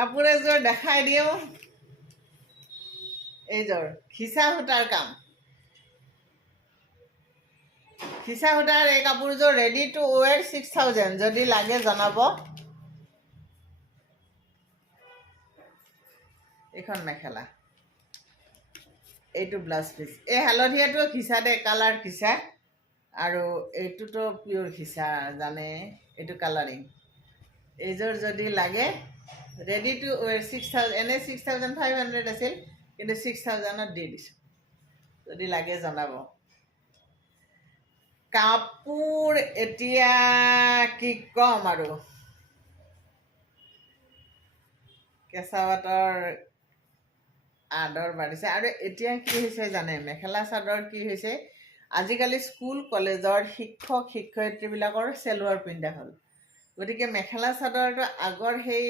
কাপোৰ এযোৰ দেখাই দিওঁ এইযোৰ খিচা সূতাৰ কাম খিচা সূতাৰ এই কাপোৰযোৰ ৰেডি টু ৱেৰ 6000 যদি লাগে জনাব এইখন মেখেলা এইটো ব্লাউজ পিচ এই হালধীয়াটো খিচা দে কালাৰ খিচা আৰু এইটোতো পিয়'ৰ খিচা জানে এইটো কালাৰিং এইযোৰ যদি লাগে ৰেডি টু ৱেৰ 6000 এনে 6500 আছিল কিন্তু 6000ত দি দিছোঁ যদি লাগে জনাব কাপোৰ এতিয়া কি ক'ম আৰু কেঁচা পাটৰ আদৰ বাঢ়িছে আৰু এতিয়া কি হৈছে জানে মেখেলা চাদৰ কি হৈছে আজিকালি স্কুল কলেজৰ শিক্ষক শিক্ষয়িত্ৰীবিলাকৰ চেলোৱাৰ পিন্ধা হ'ল গতিকে মেখেলা চাদৰটো আগৰ সেই